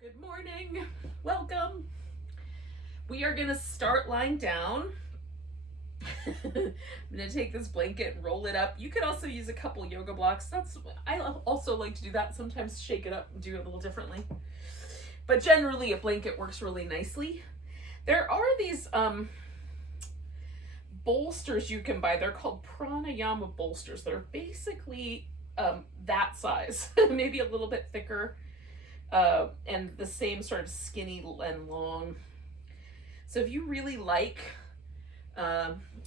Good morning. Welcome. We are going to start lying down. I'm going to take this blanket and roll it up. You could also use a couple yoga blocks. I also like to do that. Sometimes shake it up and do it a little differently. But generally a blanket works really nicely. There are these bolsters you can buy. They're called pranayama bolsters. They're basically that size, maybe a little bit thicker. And the same sort of skinny and long. So if you really like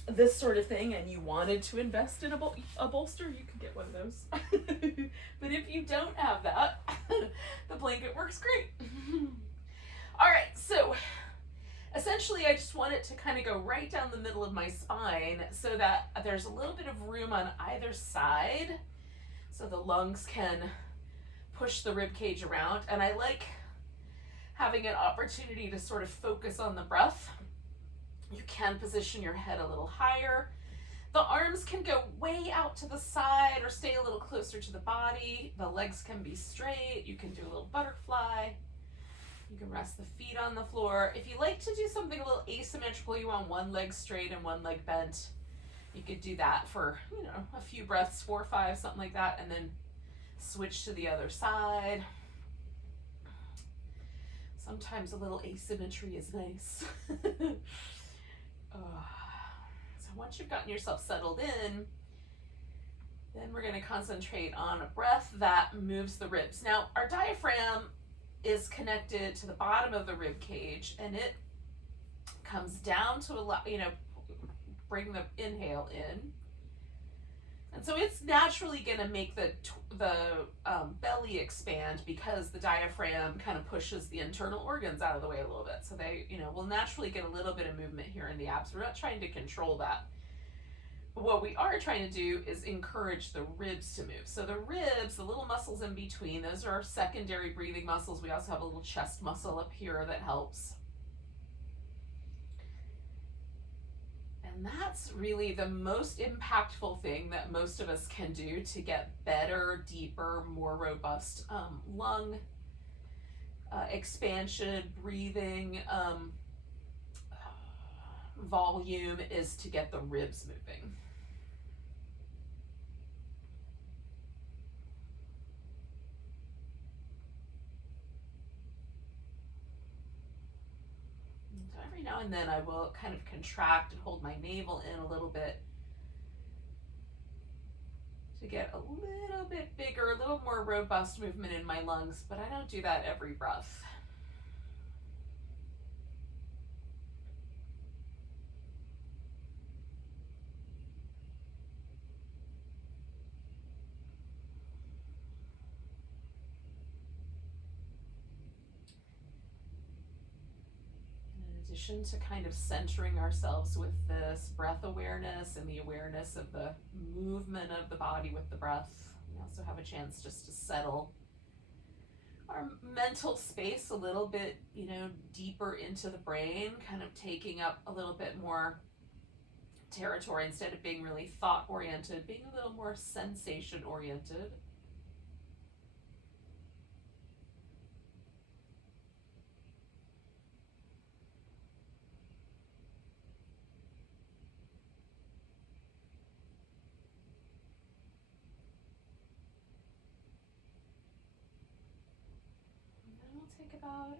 this sort of thing and you wanted to invest in a bolster, you could get one of those. But if you don't have that, the blanket works great. All right, so essentially I just want it to kind of go right down the middle of my spine so that there's a little bit of room on either side so the lungs can push the rib cage around. And I like having an opportunity to sort of focus on the breath. You can position your head a little higher. The arms can go way out to the side or stay a little closer to the body. The legs can be straight. You can do a little butterfly. You can rest the feet on the floor. If you like to do something a little asymmetrical, you want one leg straight and one leg bent, you could do that for, a few breaths, 4 or 5, something like that, and then switch to the other side. Sometimes a little asymmetry is nice. So once you've gotten yourself settled in, then we're going to concentrate on a breath that moves the ribs. Now, our diaphragm is connected to the bottom of the rib cage, and it comes down to bring the inhale in. And so it's naturally going to make the belly expand because the diaphragm kind of pushes the internal organs out of the way a little bit. So they, will naturally get a little bit of movement here in the abs. We're not trying to control that. But what we are trying to do is encourage the ribs to move. So the ribs, the little muscles in between, those are our secondary breathing muscles. We also have a little chest muscle up here that helps. And that's really the most impactful thing that most of us can do to get better, deeper, more robust lung expansion, breathing, volume, is to get the ribs moving. So every now and then I will kind of contract and hold my navel in a little bit to get a little bit bigger, a little more robust movement in my lungs, but I don't do that every breath. In addition to kind of centering ourselves with this breath awareness and the awareness of the movement of the body with the breath, we also have a chance just to settle our mental space a little bit, deeper into the brain, kind of taking up a little bit more territory instead of being really thought oriented, being a little more sensation oriented. Take about,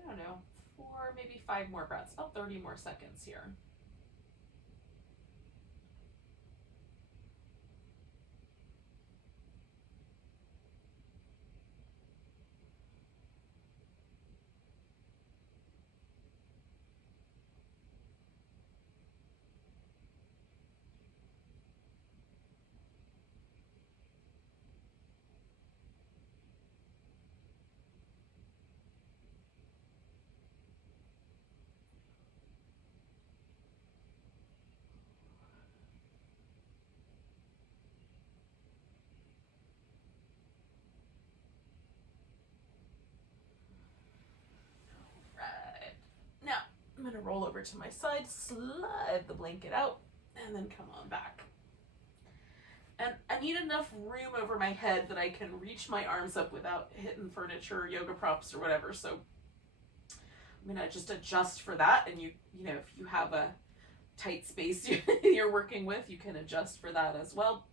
4, maybe 5 more breaths, about 30 more seconds here. I'm going to roll over to my side, slide the blanket out, and then come on back. And I need enough room over my head that I can reach my arms up without hitting furniture, yoga props, or whatever. So I'm going to just adjust for that. And you know, if you have a tight space you're working with, you can adjust for that as well.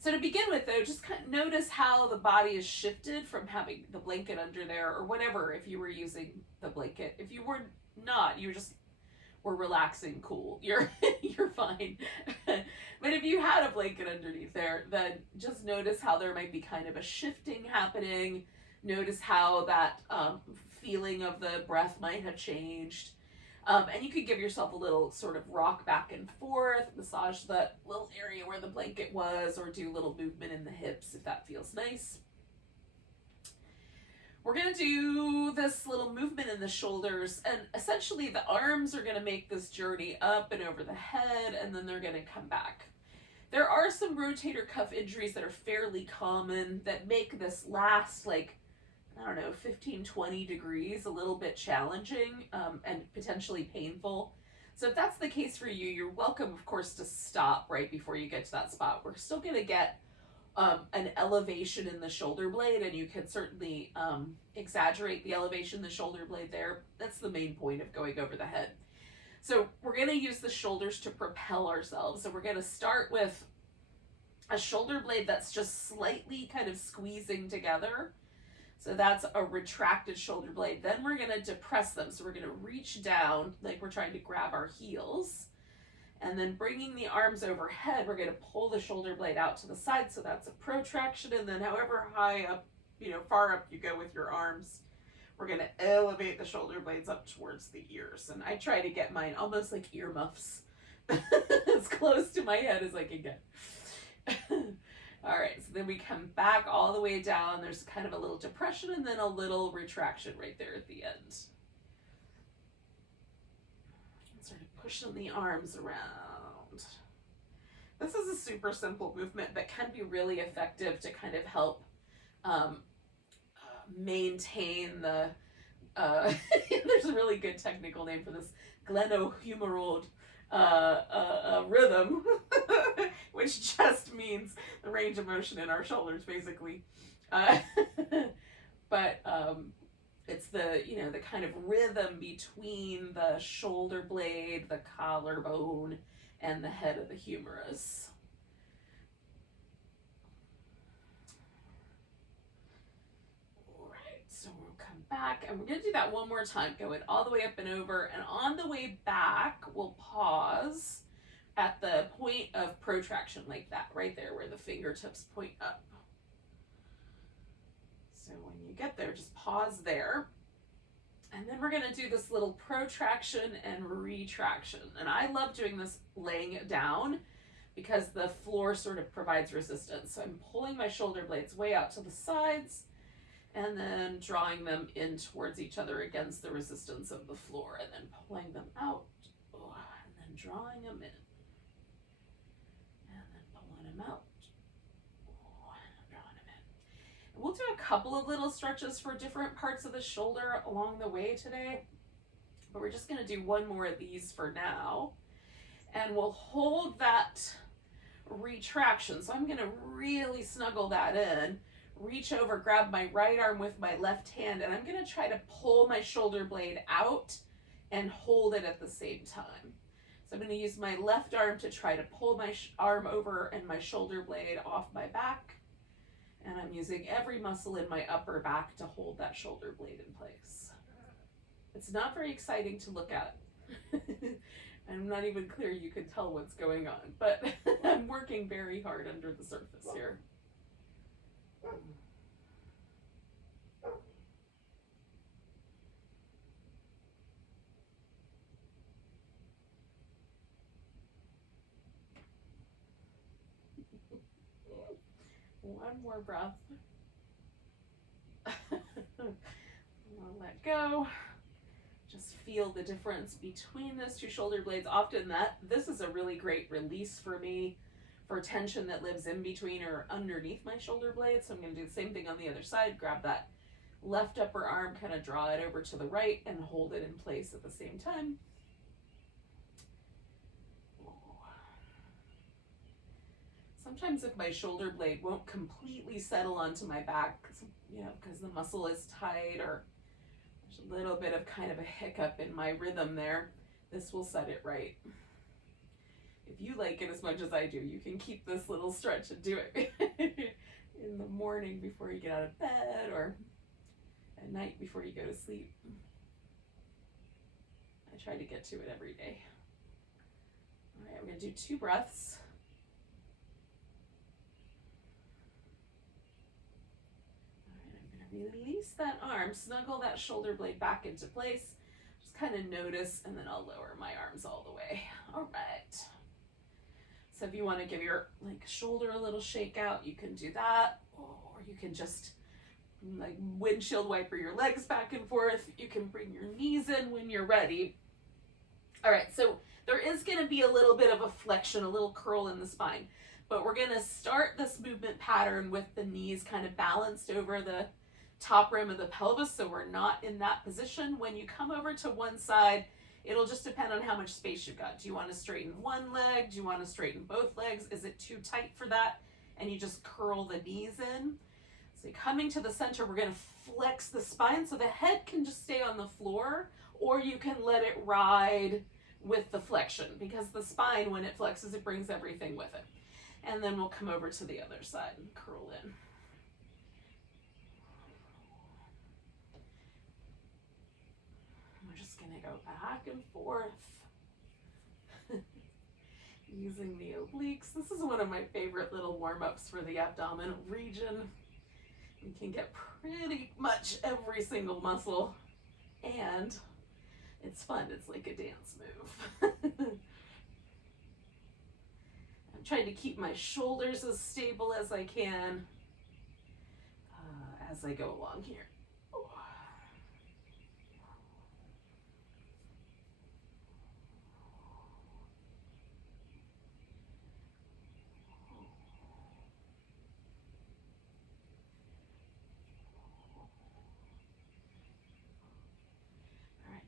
So to begin with, though, just kind of notice how the body is shifted from having the blanket under there, or whatever, if you were using the blanket. If you were not, you just were relaxing, cool. You're fine. But if you had a blanket underneath there, then just notice how there might be kind of a shifting happening. Notice how that feeling of the breath might have changed. And you could give yourself a little sort of rock back and forth, massage that little area where the blanket was, or do a little movement in the hips if that feels nice. We're going to do this little movement in the shoulders, and essentially the arms are going to make this journey up and over the head, and then they're going to come back. There are some rotator cuff injuries that are fairly common that make this last, like, I don't know, 15, 20 degrees, a little bit challenging and potentially painful. So if that's the case for you, you're welcome, of course, to stop right before you get to that spot. We're still going to get an elevation in the shoulder blade, and you can certainly exaggerate the elevation in the shoulder blade there. That's the main point of going over the head. So we're going to use the shoulders to propel ourselves. So we're going to start with a shoulder blade that's just slightly kind of squeezing together. So that's a retracted shoulder blade. Then we're going to depress them. So we're going to reach down like we're trying to grab our heels. And then bringing the arms overhead, we're going to pull the shoulder blade out to the side. So that's a protraction. And then however high up, far up you go with your arms, we're going to elevate the shoulder blades up towards the ears. And I try to get mine almost like earmuffs, as close to my head as I can get. All right, so then we come back all the way down. There's kind of a little depression and then a little retraction right there at the end. Sort of pushing the arms around. This is a super simple movement but can be really effective to kind of help maintain the, there's a really good technical name for this, glenohumeral rhythm, which just means the range of motion in our shoulders, basically. But it's the, the kind of rhythm between the shoulder blade, the collarbone, and the head of the humerus. All right, so we'll come back, and we're going to do that one more time, going all the way up and over, and on the way back, we'll pause at the point of protraction, like that, right there, where the fingertips point up. So when you get there, just pause there. And then we're going to do this little protraction and retraction. And I love doing this laying down because the floor sort of provides resistance. So I'm pulling my shoulder blades way out to the sides and then drawing them in towards each other against the resistance of the floor, and then pulling them out, and then drawing them in. And then pulling them out. We'll do a couple of little stretches for different parts of the shoulder along the way today, but we're just going to do one more of these for now. And we'll hold that retraction. So I'm going to really snuggle that in, reach over, grab my right arm with my left hand, and I'm going to try to pull my shoulder blade out and hold it at the same time. So I'm going to use my left arm to try to pull my arm over and my shoulder blade off my back. And I'm using every muscle in my upper back to hold that shoulder blade in place. It's not very exciting to look at. I'm not even clear you can tell what's going on, but I'm working very hard under the surface here. One more breath. I'll let go. Just feel the difference between those two shoulder blades. Often this is a really great release for me for tension that lives in between or underneath my shoulder blades. So I'm going to do the same thing on the other side. Grab that left upper arm, kind of draw it over to the right and hold it in place at the same time. Sometimes if my shoulder blade won't completely settle onto my back, because the muscle is tight or there's A little bit of kind of a hiccup in my rhythm there. This will set it right. If you like it as much as I do, you can keep this little stretch and do it in the morning before you get out of bed, or at night before you go to sleep. I try to get to it every day. All right, we're going to do 2 breaths. All right, I'm going to release that arm, snuggle that shoulder blade back into place. Just kind of notice, and then I'll lower my arms all the way. All right. So if you want to give your shoulder a little shake out, you can do that, or you can just windshield wiper your legs back and forth. You can bring your knees in when you're ready. All right, so there is going to be a little bit of a flexion, a little curl in the spine, but we're going to start this movement pattern with the knees kind of balanced over the top rim of the pelvis, so we're not in that position. When you come over to one side, it'll just depend on how much space you've got. Do you want to straighten one leg? Do you want to straighten both legs? Is it too tight for that? And you just curl the knees in. So coming to the center, we're going to flex the spine so the head can just stay on the floor, or you can let it ride with the flexion, because the spine, when it flexes, it brings everything with it. And then we'll come over to the other side and curl in. We're just going to go back and forth. Using the obliques. This is one of my favorite little warm-ups for the abdominal region. You can get pretty much every single muscle, and it's fun. It's like a dance move. I'm trying to keep my shoulders as stable as I can as I go along here.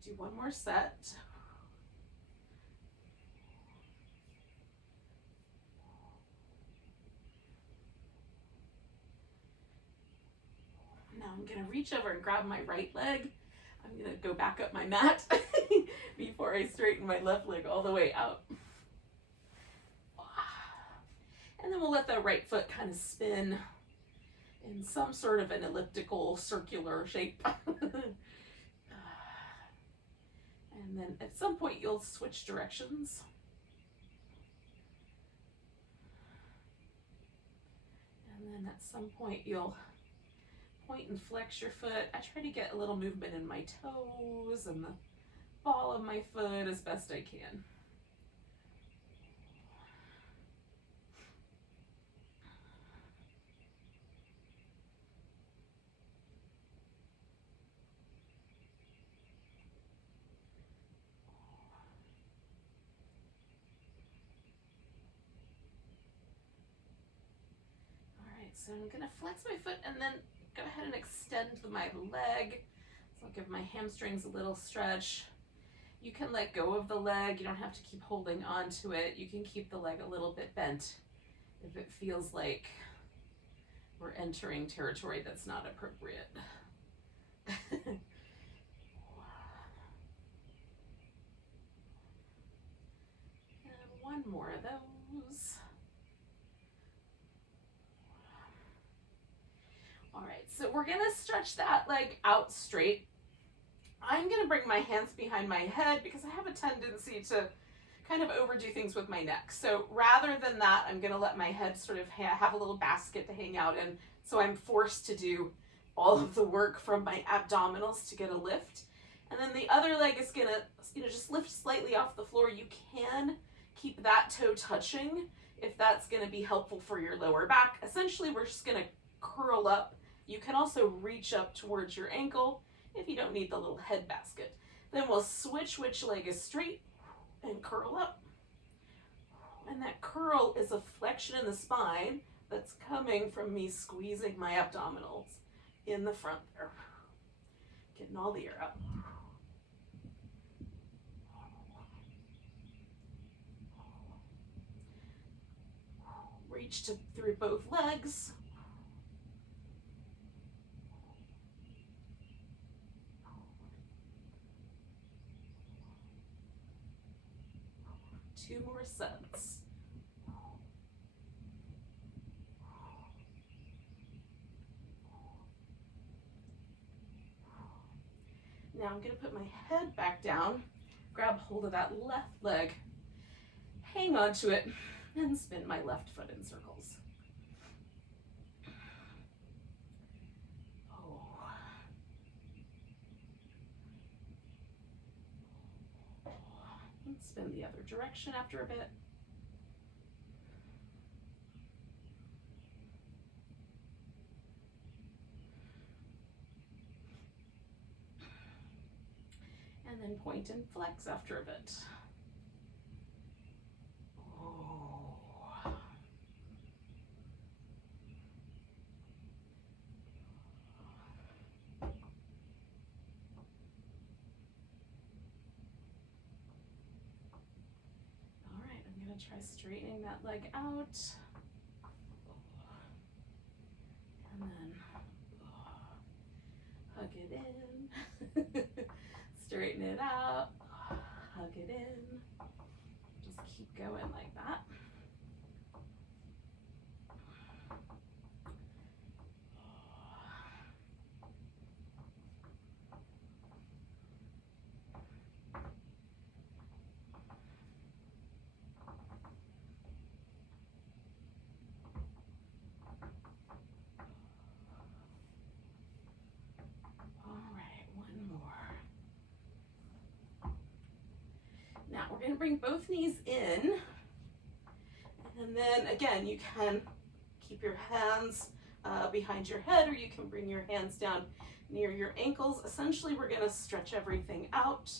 Do one more set. Now I'm going to reach over and grab my right leg. I'm going to go back up my mat before I straighten my left leg all the way out. And then we'll let the right foot kind of spin in some sort of an elliptical circular shape. And then at some point you'll switch directions. And then at some point you'll point and flex your foot. I try to get a little movement in my toes and the ball of my foot as best I can. So I'm going to flex my foot and then go ahead and extend my leg. So I'll give my hamstrings a little stretch. You can let go of the leg. You don't have to keep holding on to it. You can keep the leg a little bit bent if it feels like we're entering territory that's not appropriate. And one more of those. All right, so we're gonna stretch that leg out straight. I'm gonna bring my hands behind my head because I have a tendency to kind of overdo things with my neck. So rather than that, I'm gonna let my head sort of have a little basket to hang out in. So I'm forced to do all of the work from my abdominals to get a lift. And then the other leg is gonna, just lift slightly off the floor. You can keep that toe touching if that's gonna be helpful for your lower back. Essentially, we're just gonna curl up. You can also reach up towards your ankle if you don't need the little head basket. Then we'll switch which leg is straight and curl up. And that curl is a flexion in the spine that's coming from me squeezing my abdominals in the front there. Getting all the air out. Reach through both legs. 2 more sets. Now I'm going to put my head back down, grab hold of that left leg, hang on to it, and spin my left foot in circles. And spin the other direction after a bit. And then point and flex after a bit. Try straightening that leg out, and then hug it in, straighten it out, hug it in, just keep going like that. Now we're going to bring both knees in, and then again you can keep your hands behind your head, or you can bring your hands down near your ankles. Essentially we're going to stretch everything out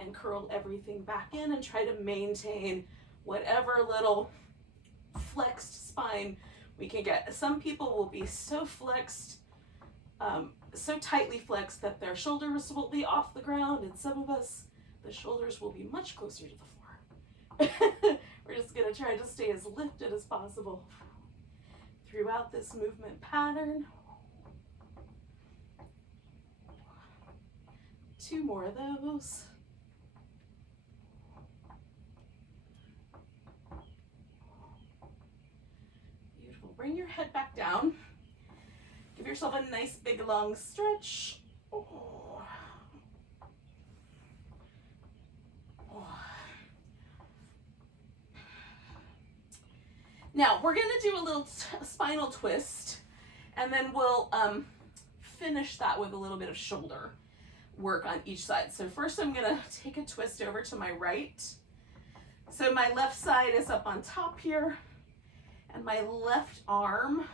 and curl everything back in and try to maintain whatever little flexed spine we can get. Some people will be so flexed, so tightly flexed that their shoulders will be off the ground, and some of us, the shoulders will be much closer to the floor. We're just going to try to stay as lifted as possible throughout this movement pattern. 2 more of those. Beautiful. Bring your head back down. Give yourself a nice big long stretch. Now we're going to do a little spinal twist, and then we'll finish that with a little bit of shoulder work on each side. So first I'm going to take a twist over to my right. So my left side is up on top here, and my left arm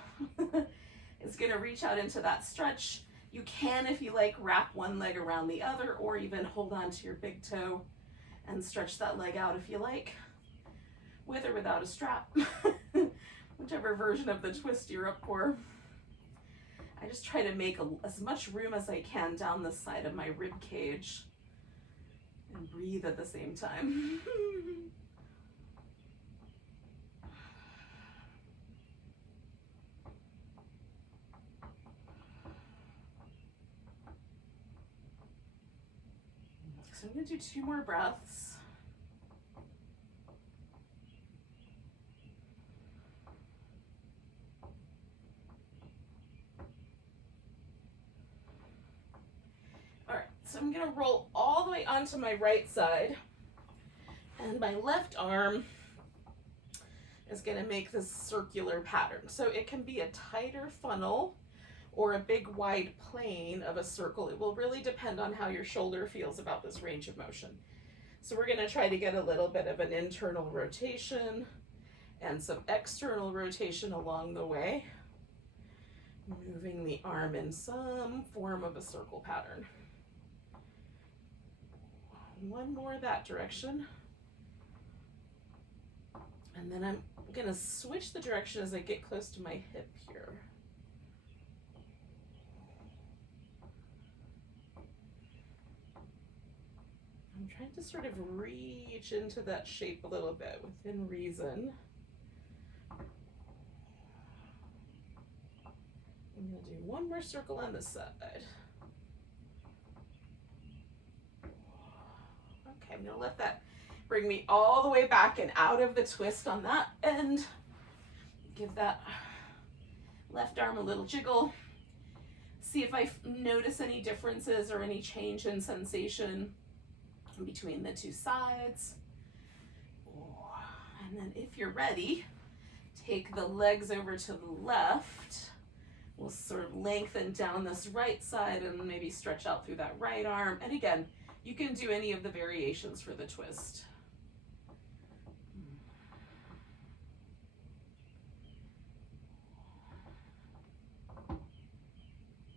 is going to reach out into that stretch. You can, if you like, wrap one leg around the other, or even hold on to your big toe and stretch that leg out if you like, with or without a strap, whichever version of the twist you're up for. I just try to make as much room as I can down the side of my rib cage and breathe at the same time. So I'm going to do 2 more breaths. So I'm going to roll all the way onto my right side, and my left arm is going to make this circular pattern. So it can be a tighter funnel or a big wide plane of a circle. It will really depend on how your shoulder feels about this range of motion. So we're going to try to get a little bit of an internal rotation and some external rotation along the way, moving the arm in some form of a circle pattern. 1 more that direction. And then I'm going to switch the direction as I get close to my hip here. I'm trying to sort of reach into that shape a little bit within reason. I'm going to do 1 more circle on this side. Okay, I'm going to let that Bring me all the way back and out of the twist on that end. Give that left arm a little jiggle. See if I notice any differences or any change in sensation between the two sides. And then if you're ready, take the legs over to the left. We'll sort of lengthen down this right side and maybe stretch out through that right arm. And again, you can do any of the variations for the twist.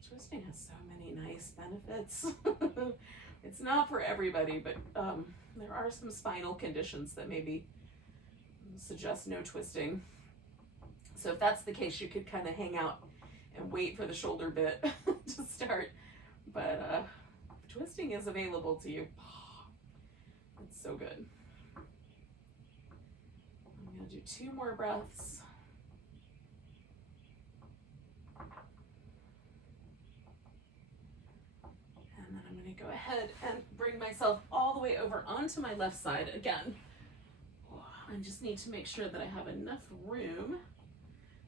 Twisting has so many nice benefits. It's not for everybody, but there are some spinal conditions that maybe suggest no twisting. So if that's the case, you could kind of hang out and wait for the shoulder bit to start. But twisting is available to you. It's so good. I'm going to do 2 more breaths. And then I'm going to go ahead and bring myself all the way over onto my left side again. I just need to make sure that I have enough room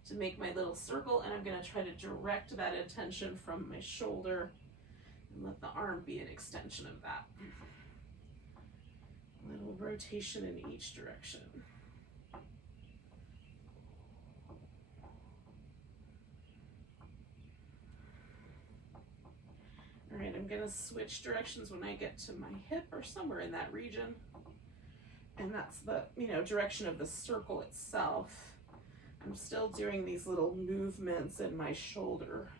to make my little circle, and I'm going to try to direct that attention from my shoulder and let the arm be an extension of that. A little rotation in each direction. All right, I'm going to switch directions when I get to my hip or somewhere in that region. And that's the, direction of the circle itself. I'm still doing these little movements in my shoulder,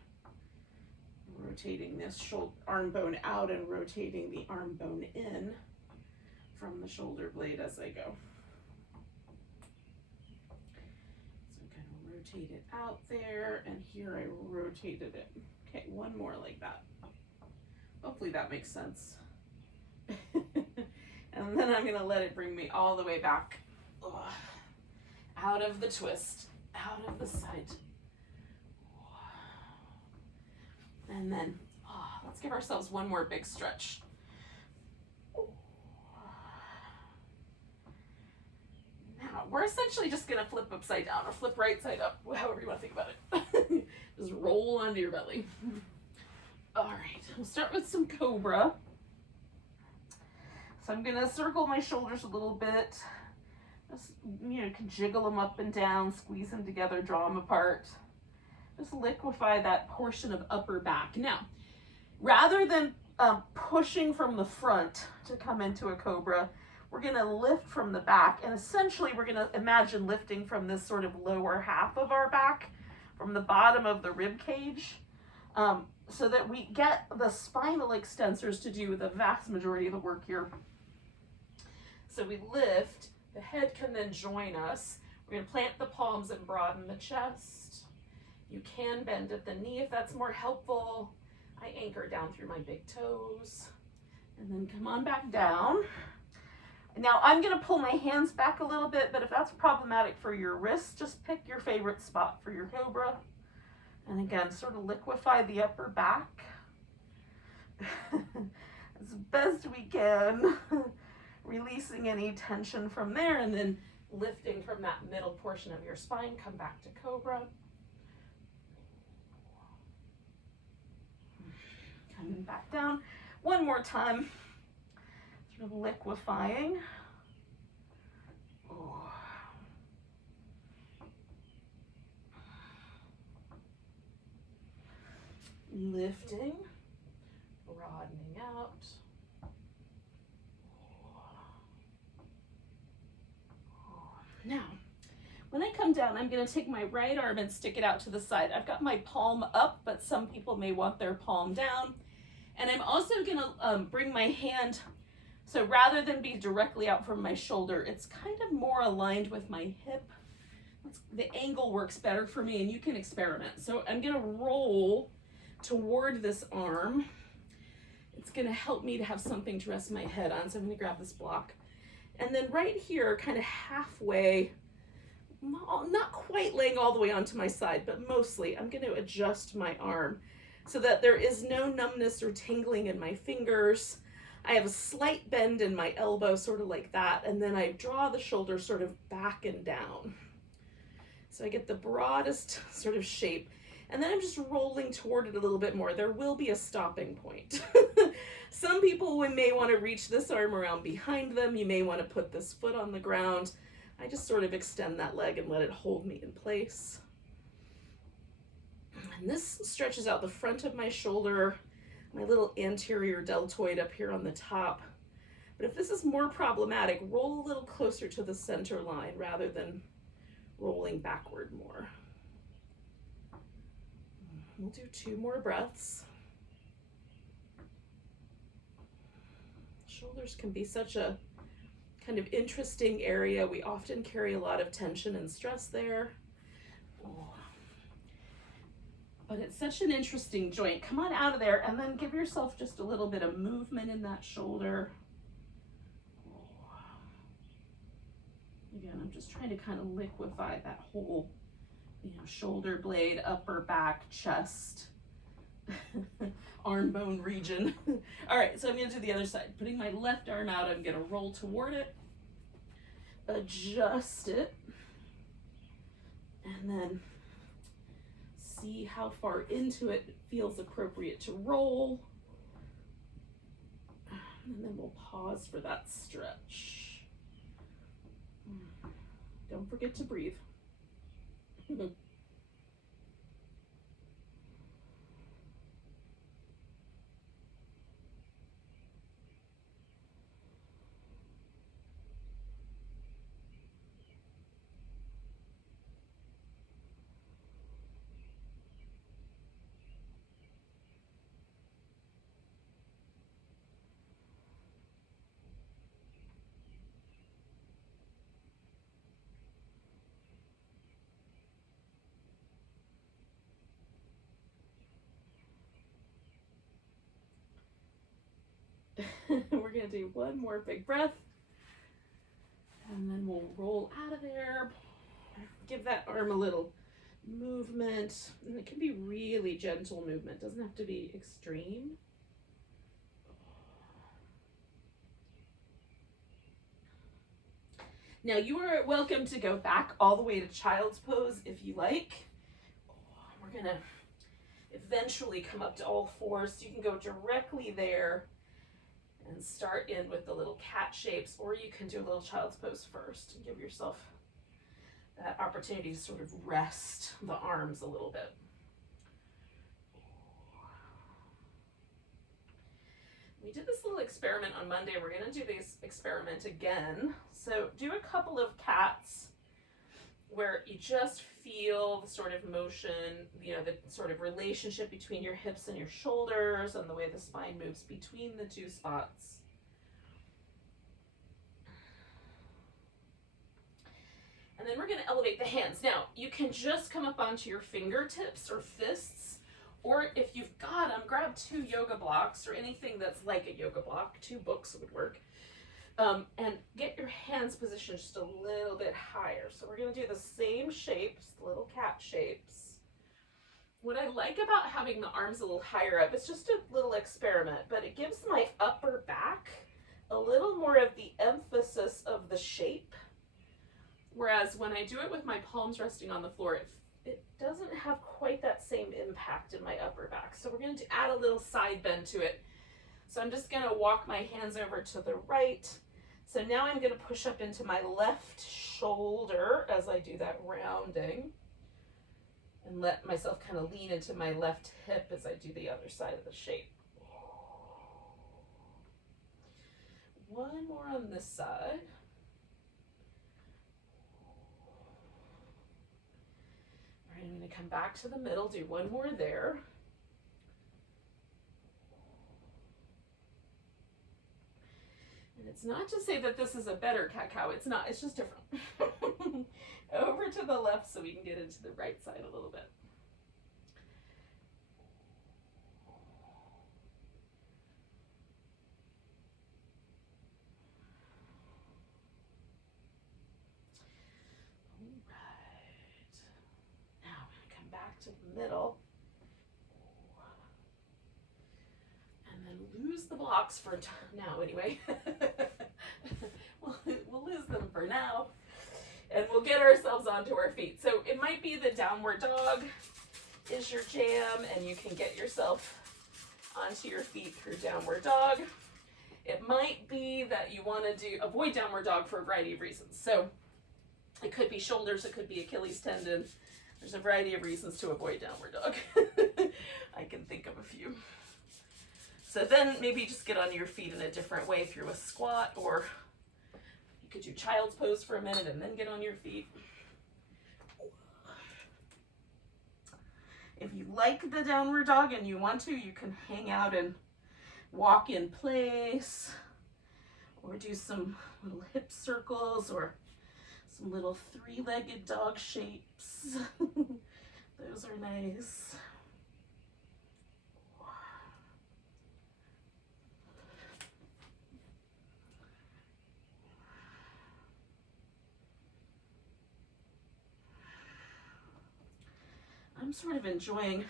rotating this arm bone out and rotating the arm bone in from the shoulder blade as I go. So I'm going to rotate it out there, and here I rotated it. Okay, one more like that. Hopefully that makes sense. And then I'm going to let it bring me all the way back. Out of the twist, out of the side. And then let's give ourselves one more big stretch. Now, we're essentially just going to flip upside down or flip right side up, however you want to think about it. Just roll onto your belly. All right, we'll start with some Cobra. So I'm going to circle my shoulders a little bit. Just, can jiggle them up and down, squeeze them together, draw them apart. Just liquefy that portion of upper back. Now, rather than pushing from the front to come into a Cobra, we're going to lift from the back. And essentially, we're going to imagine lifting from this sort of lower half of our back, from the bottom of the rib cage, so that we get the spinal extensors to do the vast majority of the work here. So we lift, the head can then join us. We're going to plant the palms and broaden the chest. You can bend at the knee if that's more helpful. I anchor down through my big toes. And then come on back down. Now I'm going to pull my hands back a little bit, but if that's problematic for your wrists, just pick your favorite spot for your Cobra. And again, sort of liquefy the upper back as best we can. Releasing any tension from there, and then lifting from that middle portion of your spine. Come back to Cobra. Coming back down. One more time. Sort of liquefying. Lifting. Broadening out. Now, when I come down, I'm going to take my right arm and stick it out to the side. I've got my palm up, but some people may want their palm down. And I'm also going to bring my hand, so rather than be directly out from my shoulder, it's kind of more aligned with my hip. The angle works better for me, and you can experiment. So I'm going to roll toward this arm. It's going to help me to have something to rest my head on, so I'm going to grab this block. And then right here, kind of halfway, not quite laying all the way onto my side, but mostly, I'm going to adjust my arm so that there is no numbness or tingling in my fingers. I have a slight bend in my elbow, sort of like that, and then I draw the shoulder sort of back and down. So I get the broadest sort of shape, and then I'm just rolling toward it a little bit more. There will be a stopping point. Some people may want to reach this arm around behind them. You may want to put this foot on the ground. I just sort of extend that leg and let it hold me in place. And this stretches out the front of my shoulder, my little anterior deltoid up here on the top. But if this is more problematic, roll a little closer to the center line rather than rolling backward more. We'll do 2 more breaths. Shoulders can be such a kind of interesting area. We often carry a lot of tension and stress there. But it's such an interesting joint. Come on out of there and then give yourself just a little bit of movement in that shoulder. Again, I'm just trying to kind of liquefy that whole, shoulder blade, upper back, chest, arm bone region. All right, so I'm gonna do the other side. Putting my left arm out, I'm gonna roll toward it, adjust it, and then see how far into it feels appropriate to roll. And then we'll pause for that stretch. Don't forget to breathe. We're gonna do one more big breath, and then we'll roll out of there. Give that arm a little movement, and it can be really gentle movement, doesn't have to be extreme. Now you are welcome to go back all the way to child's pose if you like. We're gonna eventually come up to all fours, so you can go directly there and start in with the little cat shapes, or you can do a little child's pose first and give yourself that opportunity to sort of rest the arms a little bit. We did this little experiment on Monday. We're going to do this experiment again. So do a couple of cats where you just feel the sort of motion, the sort of relationship between your hips and your shoulders and the way the spine moves between the 2 spots. And then we're going to elevate the hands. Now, you can just come up onto your fingertips or fists, or if you've got them, grab 2 yoga blocks or anything that's like a yoga block. 2 books would work. And get your hands positioned just a little bit higher. So we're going to do the same shapes, the little cat shapes. What I like about having the arms a little higher up, it's just a little experiment, but it gives my upper back a little more of the emphasis of the shape. Whereas when I do it with my palms resting on the floor, it doesn't have quite that same impact in my upper back. So we're going to add a little side bend to it. So I'm just going to walk my hands over to the right. So now I'm going to push up into my left shoulder as I do that rounding, and let myself kind of lean into my left hip as I do the other side of the shape. One more on this side. All right, I'm going to come back to the middle, do one more there. And it's not to say that this is a better cat-cow, it's not, it's just different. Over to the left so we can get into the right side a little bit. All right. Now I'm going to come back to the middle. And then lose the block. blocks for now anyway. we'll lose them for now. And we'll get ourselves onto our feet. So it might be the downward dog is your jam, and you can get yourself onto your feet through downward dog. It might be that you want to avoid downward dog for a variety of reasons. So it could be shoulders, it could be Achilles tendon. There's a variety of reasons to avoid downward dog. I can think of a few. So then maybe just get on your feet in a different way through a squat, or you could do child's pose for a minute and then get on your feet. If you like the downward dog and you want to, you can hang out and walk in place, or do some little hip circles, or some little three-legged dog shapes. Those are nice. I'm sort of enjoying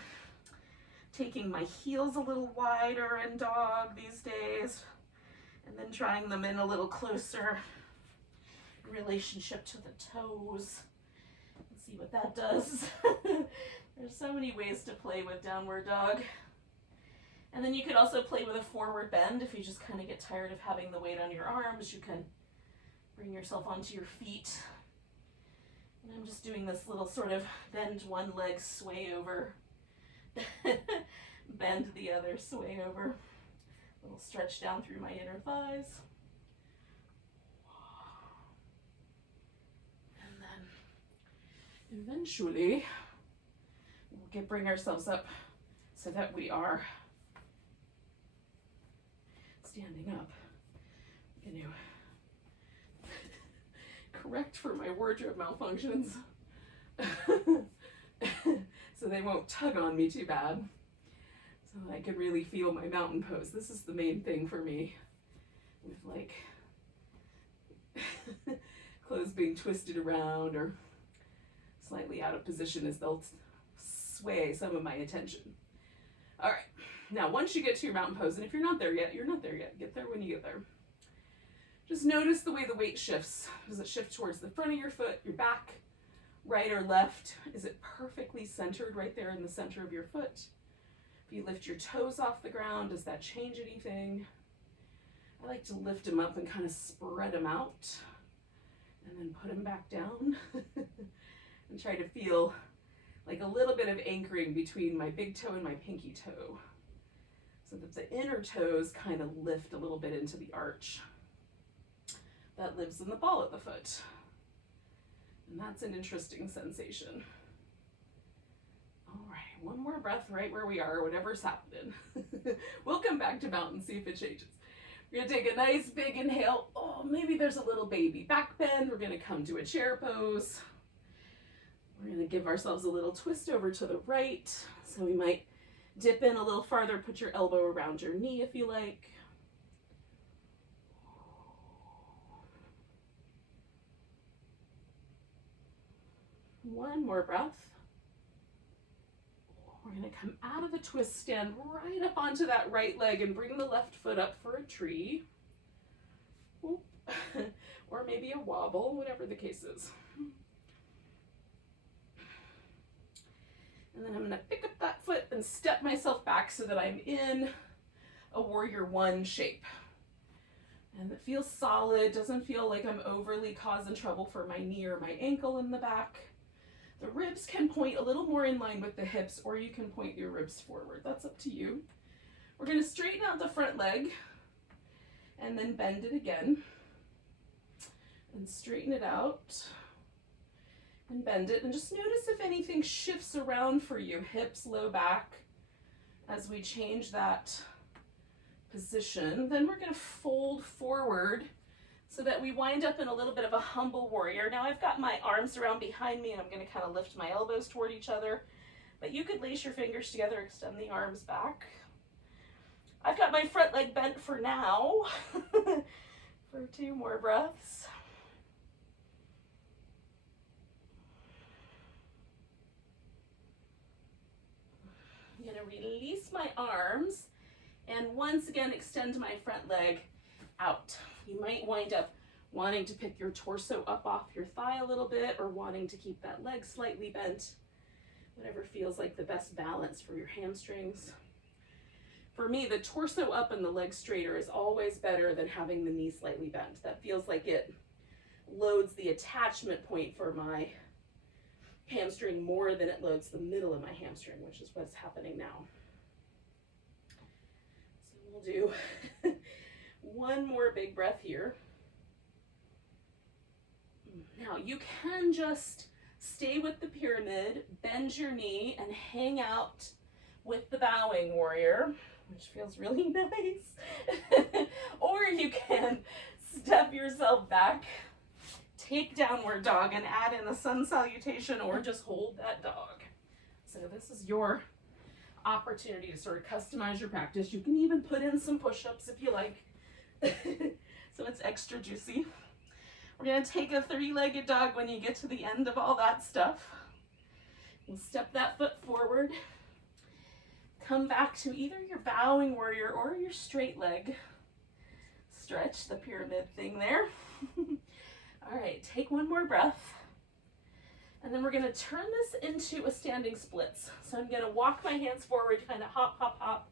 taking my heels a little wider in dog these days, and then trying them in a little closer in relationship to the toes. Let's see what that does. There's so many ways to play with downward dog. And then you could also play with a forward bend. If you just kind of get tired of having the weight on your arms, you can bring yourself onto your feet. And I'm just doing this little sort of bend one leg, sway over, bend the other, sway over. A little stretch down through my inner thighs. And then eventually we'll bring ourselves up so that we are standing up. You know, correct for my wardrobe malfunctions so they won't tug on me too bad, so I can really feel my mountain pose. This is the main thing for me with like clothes being twisted around or slightly out of position, is they'll sway some of my attention. All right, now once you get to your mountain pose, and if you're not there yet, you're not there yet. Get there when you get there. Just notice the way the weight shifts. Does it shift towards the front of your foot, your back, right or left? Is it perfectly centered right there in the center of your foot? If you lift your toes off the ground, does that change anything? I like to lift them up and kind of spread them out and then put them back down and try to feel like a little bit of anchoring between my big toe and my pinky toe, so that the inner toes kind of lift a little bit into the arch that lives in the ball of the foot. And that's an interesting sensation. All right, one more breath right where we are, whatever's happening. We'll come back to mountain, see if it changes. We're gonna take a nice big inhale. Oh, maybe there's a little baby back bend. We're gonna come to a chair pose. We're gonna give ourselves a little twist over to the right. So we might dip in a little farther, put your elbow around your knee if you like. One more breath. We're going to come out of the twist, stand right up onto that right leg and bring the left foot up for a tree. Or maybe a wobble, whatever the case is. And then I'm going to pick up that foot and step myself back so that I'm in a warrior one shape. And it feels solid, doesn't feel like I'm overly causing trouble for my knee or my ankle in the back. The ribs can point a little more in line with the hips, or you can point your ribs forward. That's up to you. We're going to straighten out the front leg and then bend it again. And straighten it out and bend it. And just notice if anything shifts around for you, hips, low back, as we change that position. Then we're going to fold forward so that we wind up in a little bit of a humble warrior. Now I've got my arms around behind me and I'm going to kind of lift my elbows toward each other, but you could lace your fingers together, extend the arms back. I've got my front leg bent for now for 2 more breaths. I'm going to release my arms And once again, extend my front leg out. You might wind up wanting to pick your torso up off your thigh a little bit, or wanting to keep that leg slightly bent, whatever feels like the best balance for your hamstrings. For me, the torso up and the leg straighter is always better than having the knee slightly bent. That feels like it loads the attachment point for my hamstring more than it loads the middle of my hamstring, which is what's happening now. So we'll do one more big breath here. Now you can just stay with the pyramid, bend your knee, and hang out with the bowing warrior, which feels really nice. Or you can step yourself back, take downward dog, and add in the sun salutation, or just hold that dog. So this is your opportunity to sort of customize your practice. You can even put in some push-ups if you like, so it's extra juicy. We're gonna take a 3-legged dog when you get to the end of all that stuff. We'll step that foot forward. Come back to either your bowing warrior or your straight leg. Stretch the pyramid thing there. All right, take one more breath. And then we're gonna turn this into a standing splits. So I'm gonna walk my hands forward, kind of hop, hop, hop,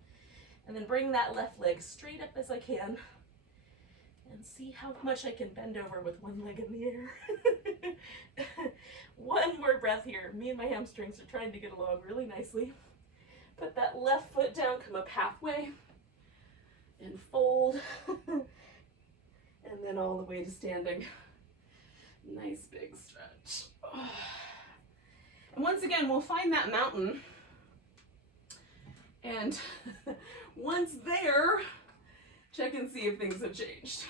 and then bring that left leg straight up as I can. And see how much I can bend over with one leg in the air. One more breath here. Me and my hamstrings are trying to get along really nicely. Put that left foot down, come up halfway, and fold. And then all the way to standing. Nice big stretch. And once again, we'll find that mountain. And once there, check and see if things have changed.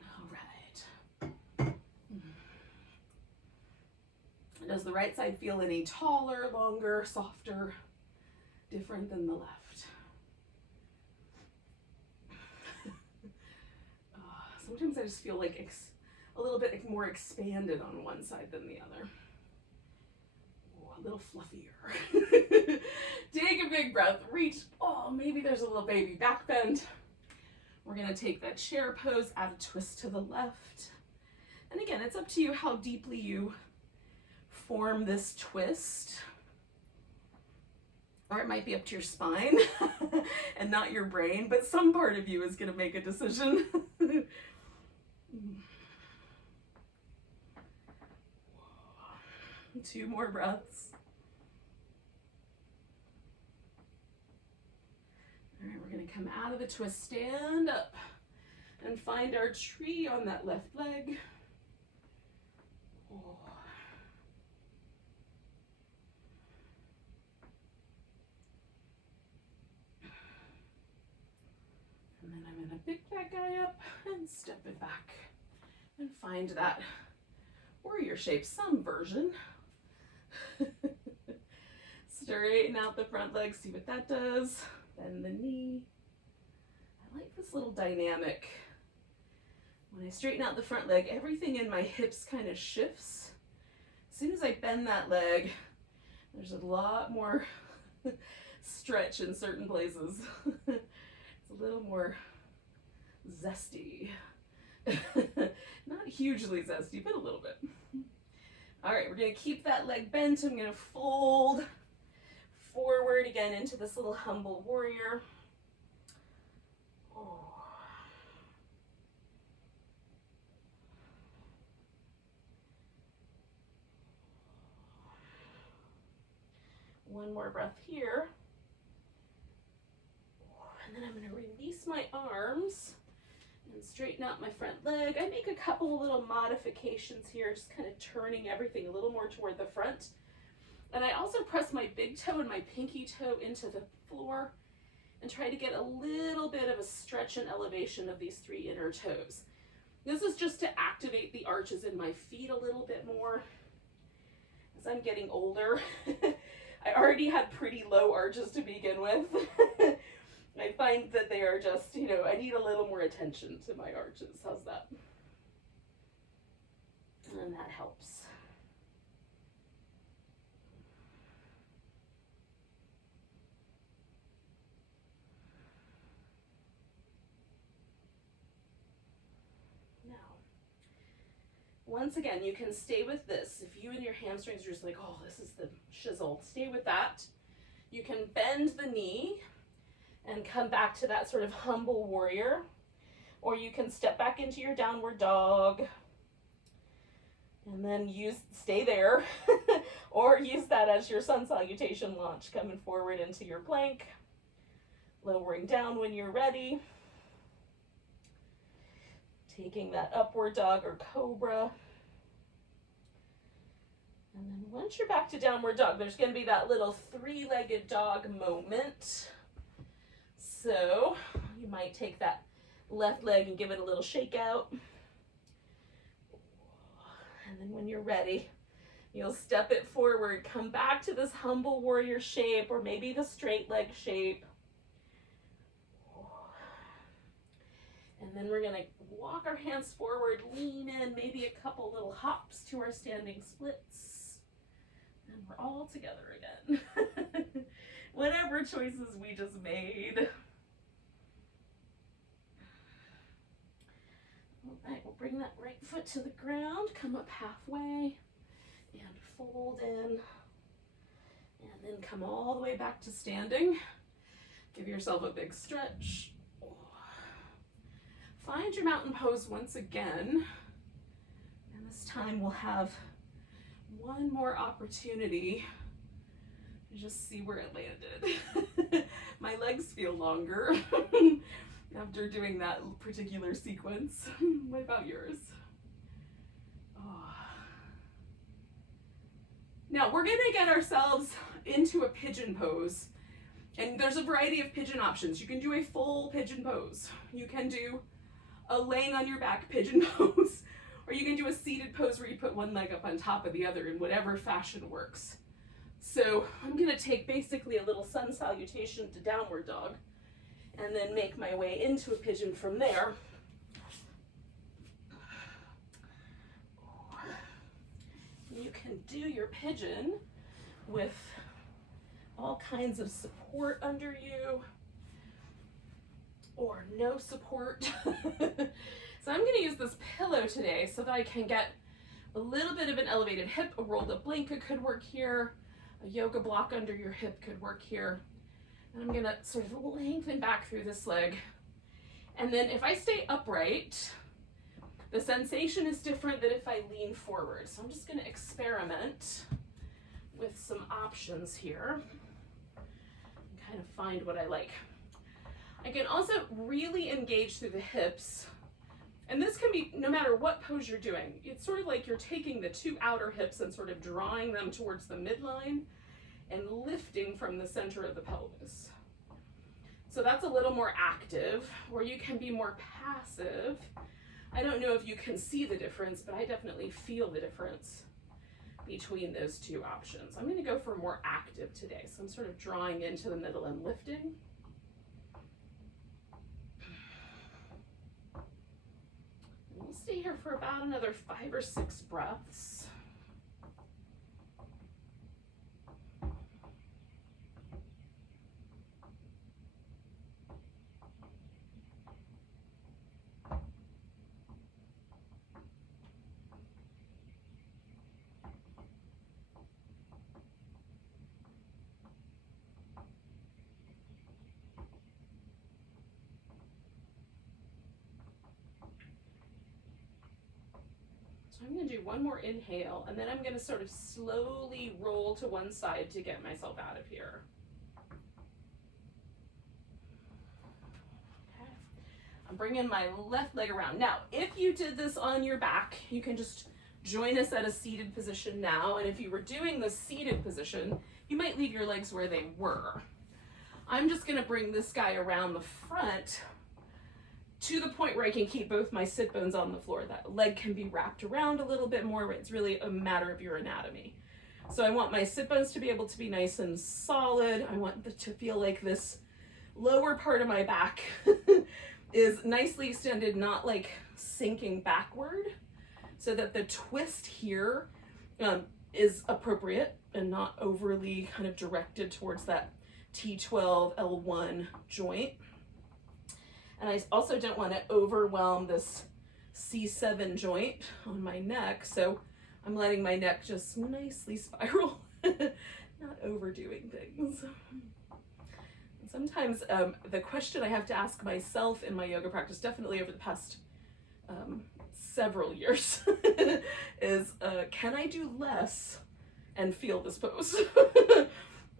All right. Does the right side feel any taller, longer, softer, different than the left? Sometimes I just feel like a little bit more expanded on one side than the other. Oh, a little fluffier. Take a big breath, reach. Oh, maybe there's a little baby back bend. We're gonna take that chair pose, add a twist to the left. And again, it's up to you how deeply you form this twist. Or it might be up to your spine and not your brain, but some part of you is gonna make a decision. 2 more breaths. All right, we're gonna come out of the twist, stand up, and find our tree on that left leg. Oh. And then I'm gonna pick that guy up and step it back and find that warrior shape, some version. Straighten out the front leg, see what that does. Bend the knee. I like this little dynamic. When I straighten out the front leg, everything in my hips kind of shifts. As soon as I bend that leg, there's a lot more stretch in certain places. It's a little more zesty. Not hugely zesty, but a little bit. All right, we're gonna keep that leg bent. I'm gonna fold forward again into this little humble warrior. Oh. One more breath here. And then I'm gonna release my arms and straighten out my front leg. I make a couple little modifications here, just kind of turning everything a little more toward the front. And I also press my big toe and my pinky toe into the floor and try to get a little bit of a stretch and elevation of these 3 inner toes. This is just to activate the arches in my feet a little bit more. As I'm getting older, I already had pretty low arches to begin with. I find that they are just, I need a little more attention to my arches. How's that? And that helps. once again, you can stay with this. If you and your hamstrings are just like, oh, this is the shizzle, stay with that. You can bend the knee and come back to that sort of humble warrior, or you can step back into your downward dog and then stay there, or use that as your sun salutation launch, coming forward into your plank, lowering down when you're ready, taking that upward dog or cobra. And then once you're back to downward dog, there's going to be that little three-legged dog moment. So you might take that left leg and give it a little shake out. And then when you're ready, you'll step it forward, come back to this humble warrior shape, or maybe the straight leg shape. And then we're going to walk our hands forward, lean in, maybe a couple little hops to our standing splits. And we're all together again. Whatever choices we just made. All right, we'll bring that right foot to the ground, come up halfway, and fold in. And then come all the way back to standing. Give yourself a big stretch. Find your mountain pose once again. And this time we'll have one more opportunity to just see where it landed. My legs feel longer after doing that particular sequence. What about yours? Oh. Now we're gonna get ourselves into a pigeon pose. And there's a variety of pigeon options. You can do a full pigeon pose. You can do a laying on your back pigeon pose, or you can do a seated pose where you put one leg up on top of the other in whatever fashion works. So I'm gonna take basically a little sun salutation to downward dog and then make my way into a pigeon from there. You can do your pigeon with all kinds of support under you, or no support. So I'm going to use this pillow today so that I can get a little bit of an elevated hip. A rolled up blanket could work here. A yoga block under your hip could work here. And I'm going to sort of lengthen back through this leg. And then if I stay upright, the sensation is different than if I lean forward. So I'm just going to experiment with some options here and kind of find what I like. I can also really engage through the hips, and this can be no matter what pose you're doing. It's sort of like you're taking the two outer hips and sort of drawing them towards the midline and lifting from the center of the pelvis. So that's a little more active, or you can be more passive. I don't know if you can see the difference, but I definitely feel the difference between those two options. I'm going to go for more active today, so I'm sort of drawing into the middle and lifting. We'll stay here for about another 5 or 6 breaths. I'm going to do one more inhale, and then I'm going to sort of slowly roll to one side to get myself out of here. Okay. I'm bringing my left leg around. Now, if you did this on your back, you can just join us at a seated position now. And if you were doing the seated position, you might leave your legs where they were. I'm just going to bring this guy around the front to the point where I can keep both my sit bones on the floor. That leg can be wrapped around a little bit more. It's really a matter of your anatomy. So I want my sit bones to be able to be nice and solid. I want to feel like this lower part of my back is nicely extended, not like sinking backward, so that the twist here is appropriate and not overly kind of directed towards that T12, L1 joint. And I also don't want to overwhelm this C7 joint on my neck. So I'm letting my neck just nicely spiral, not overdoing things. And sometimes the question I have to ask myself in my yoga practice, definitely over the past several years, is can I do less and feel this pose?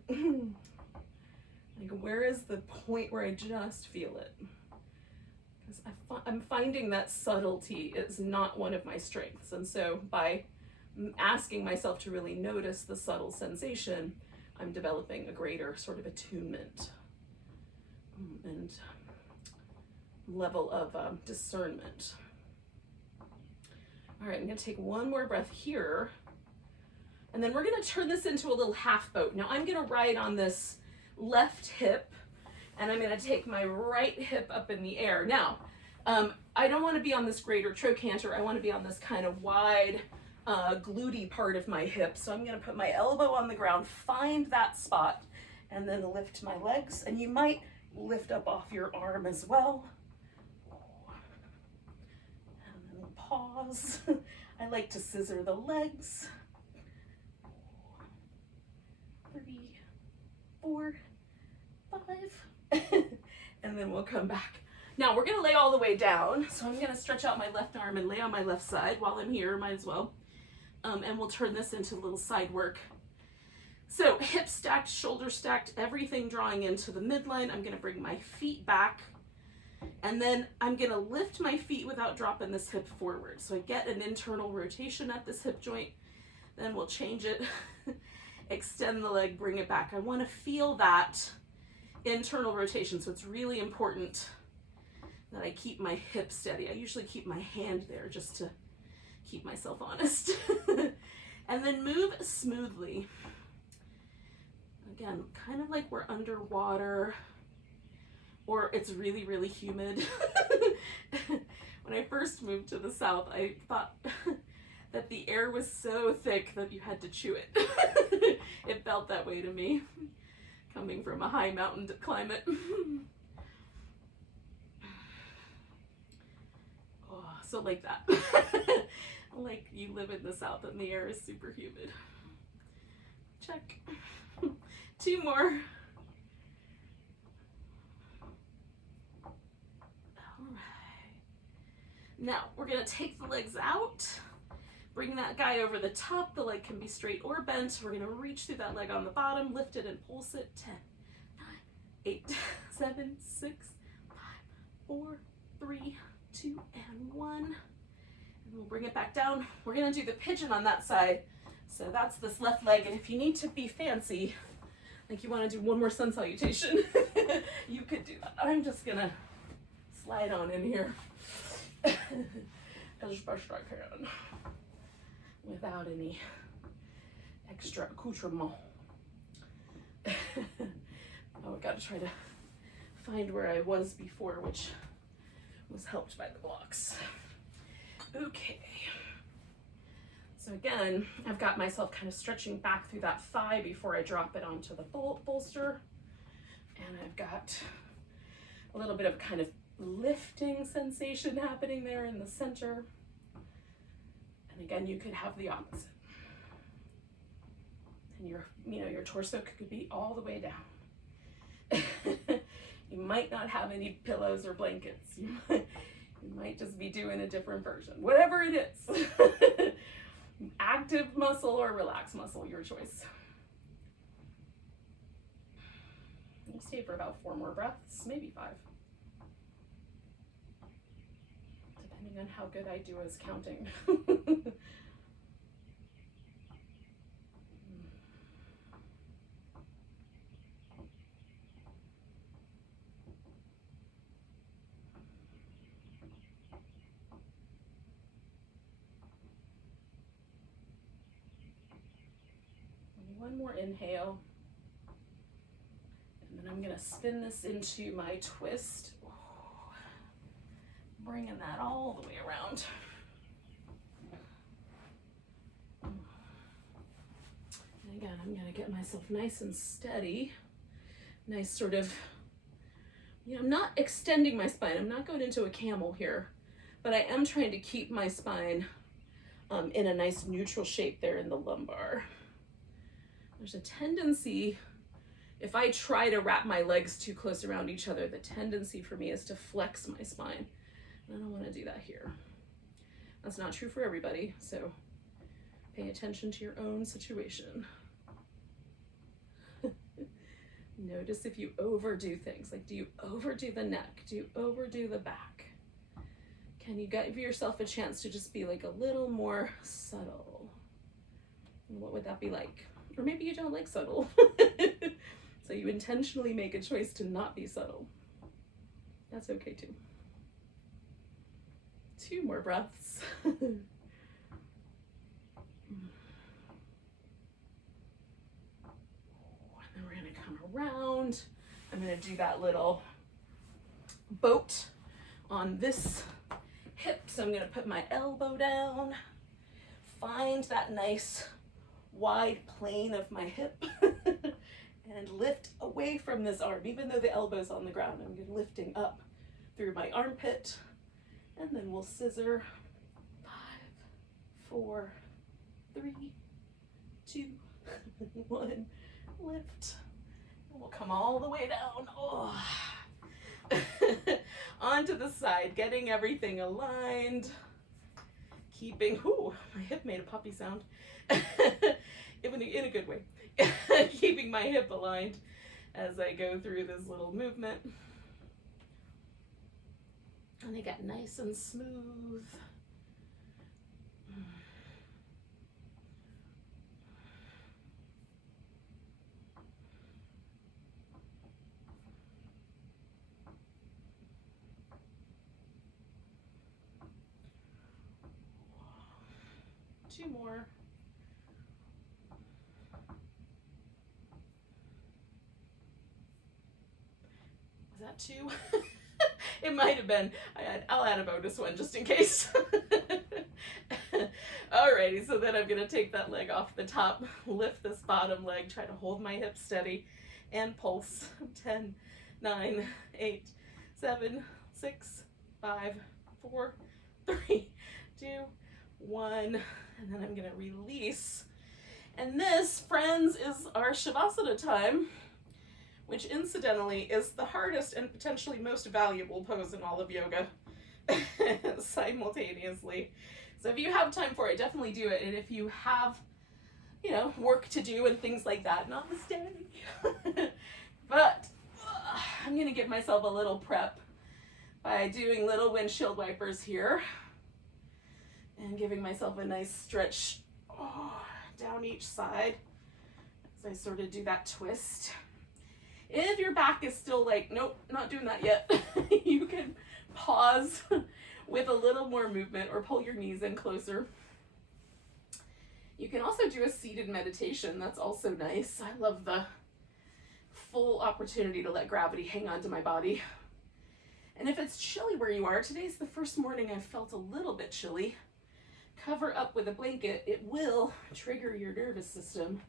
Like, where is the point where I just feel it? Because I'm finding that subtlety is not one of my strengths. And so by asking myself to really notice the subtle sensation, I'm developing a greater sort of attunement and level of discernment. All right, I'm gonna take one more breath here, and then we're gonna turn this into a little half boat. Now I'm gonna ride on this left hip, and I'm gonna take my right hip up in the air. Now, I don't wanna be on this greater trochanter, I wanna be on this kind of wide, glutey part of my hip. So I'm gonna put my elbow on the ground, find that spot, and then lift my legs. And you might lift up off your arm as well. And then pause. I like to scissor the legs. 3, 4, 5. And then we'll come back. Now we're gonna lay all the way down. So I'm gonna stretch out my left arm and lay on my left side while I'm here, might as well. And we'll turn this into a little side work. So hips stacked, shoulders stacked, everything drawing into the midline. I'm gonna bring my feet back, and then I'm gonna lift my feet without dropping this hip forward. So I get an internal rotation at this hip joint, then we'll change it, extend the leg, bring it back. I wanna feel that internal rotation, so it's really important that I keep my hip steady. I usually keep my hand there just to keep myself honest. And then move smoothly. Again, kind of like we're underwater, or it's really, really humid. When I first moved to the South, I thought that the air was so thick that you had to chew it. It felt that way to me, coming from a high mountain climate. Oh, so like that. Like you live in the South and the air is super humid. Check. 2 more. All right. Now we're gonna take the legs out, bring that guy over the top. The leg can be straight or bent. We're gonna reach through that leg on the bottom, lift it and pulse it. 10, 9, 8, 7, 6, 5, 4, 3, 2, and 1. We'll bring it back down. We're gonna do the pigeon on that side. So that's this left leg, and if you need to be fancy, like you wanna do one more sun salutation, you could do that. I'm just gonna slide on in here as best I can, without any extra accoutrement. Oh, I gotta try to find where I was before, which was helped by the blocks. Okay, so again, I've got myself kind of stretching back through that thigh before I drop it onto the bolster. And I've got a little bit of kind of lifting sensation happening there in the center. And again, you could have the opposite. And your torso could be all the way down. You might not have any pillows or blankets. You might just be doing a different version. Whatever it is. Active muscle or relaxed muscle, your choice. We'll stay for about 4 more breaths, maybe 5. Depending on how good I do as counting. One more inhale, and then I'm going to spin this into my twist. Ooh, bringing that all the way around. And again, I'm going to get myself nice and steady. Nice sort of, I'm not extending my spine. I'm not going into a camel here, but I am trying to keep my spine in a nice neutral shape there in the lumbar. There's a tendency, if I try to wrap my legs too close around each other, the tendency for me is to flex my spine. I don't want to do that here. That's not true for everybody, so pay attention to your own situation. Notice if you overdo things. Like, do you overdo the neck? Do you overdo the back? Can you give yourself a chance to just be like a little more subtle? And what would that be like? Or maybe you don't like subtle. So you intentionally make a choice to not be subtle. That's okay too. 2 more breaths. And then we're gonna come around. I'm gonna do that little boat on this hip. So I'm gonna put my elbow down, find that nice wide plane of my hip, and lift away from this arm. Even though the elbow's on the ground, I'm lifting up through my armpit, and then we'll scissor. 5, 4, 3, 2, 1, lift. And we'll come all the way down. Oh. Onto the side, getting everything aligned. Keeping, ooh, my hip made a puppy sound. In a good way. Keeping my hip aligned as I go through this little movement. And they get nice and smooth. Two more. Was that 2? It might have been. I'll add a bonus one just in case. Alrighty, so then I'm gonna take that leg off the top, lift this bottom leg, try to hold my hips steady, and pulse. 10, 9, 8, 7, 6, 5, 4, 3, 2, 1, and then I'm gonna release. And this, friends, is our Shavasana time, which incidentally is the hardest and potentially most valuable pose in all of yoga simultaneously. So if you have time for it, definitely do it. And if you have, work to do and things like that, namaste. But I'm gonna give myself a little prep by doing little windshield wipers here and giving myself a nice stretch down each side as I sort of do that twist. If your back is still like, nope, not doing that yet, you can pause with a little more movement or pull your knees in closer. You can also do a seated meditation. That's also nice. I love the full opportunity to let gravity hang on to my body. And if it's chilly where you are, today's the first morning I've felt a little bit chilly. Cover up with a blanket. It will trigger your nervous system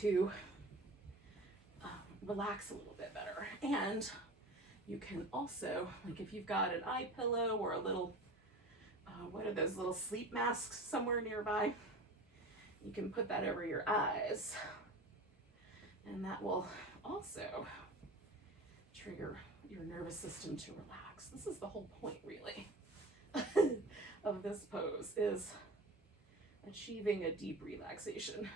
to relax a little bit better. And you can also, like if you've got an eye pillow or a little, what are those little sleep masks somewhere nearby, you can put that over your eyes. And that will also trigger your nervous system to relax. This is the whole point, really, of this pose, is achieving a deep relaxation.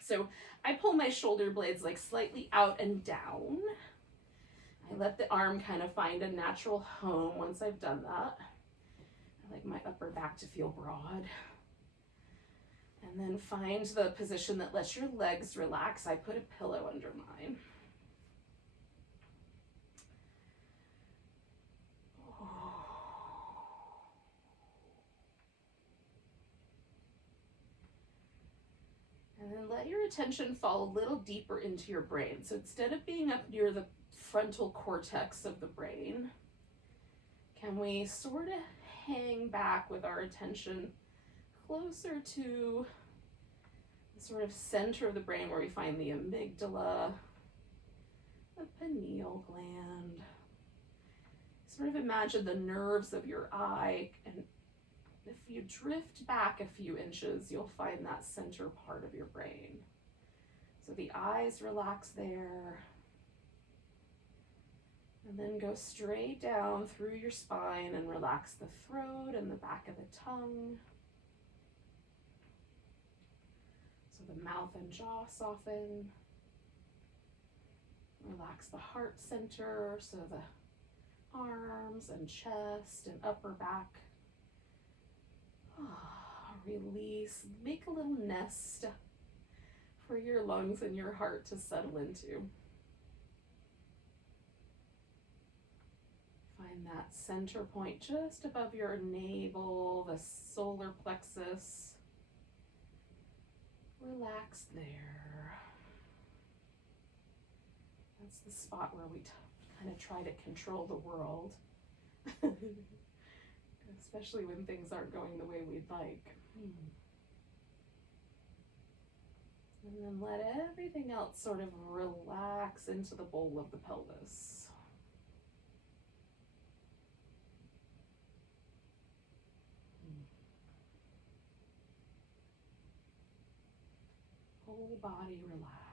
So I pull my shoulder blades like slightly out and down. I let the arm kind of find a natural home once I've done that. I like my upper back to feel broad. And then find the position that lets your legs relax. I put a pillow under mine. And then let your attention fall a little deeper into your brain. So instead of being up near the frontal cortex of the brain, can we sort of hang back with our attention closer to the sort of center of the brain where we find the amygdala, the pineal gland, sort of imagine the nerves of your eye, and if you drift back a few inches, you'll find that center part of your brain. So the eyes relax there, and then go straight down through your spine and relax the throat and the back of the tongue. So the mouth and jaw soften. Relax the heart center, so the arms and chest and upper back. Release. Make a little nest for your lungs and your heart to settle into. Find that center point just above your navel, the solar plexus. Relax there. That's the spot where we kind of try to control the world, especially when things aren't going the way we'd like. And then let everything else sort of relax into the bowl of the pelvis. Whole body relaxed.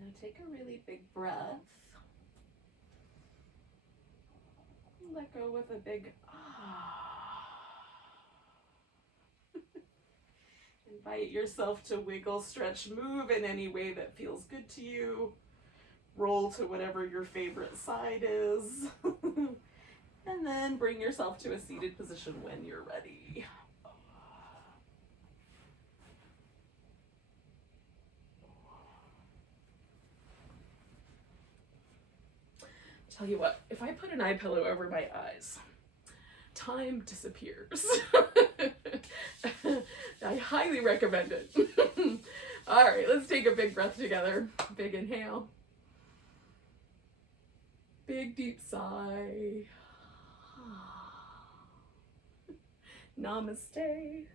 Now take a really big breath. Let go with a big Invite yourself to wiggle, stretch, move in any way that feels good to you. Roll to whatever your favorite side is. And then bring yourself to a seated position when you're ready. Tell you what, if I put an eye pillow over my eyes, time disappears. I highly recommend it. All right, let's take a big breath together. Big inhale. Big deep sigh. Namaste.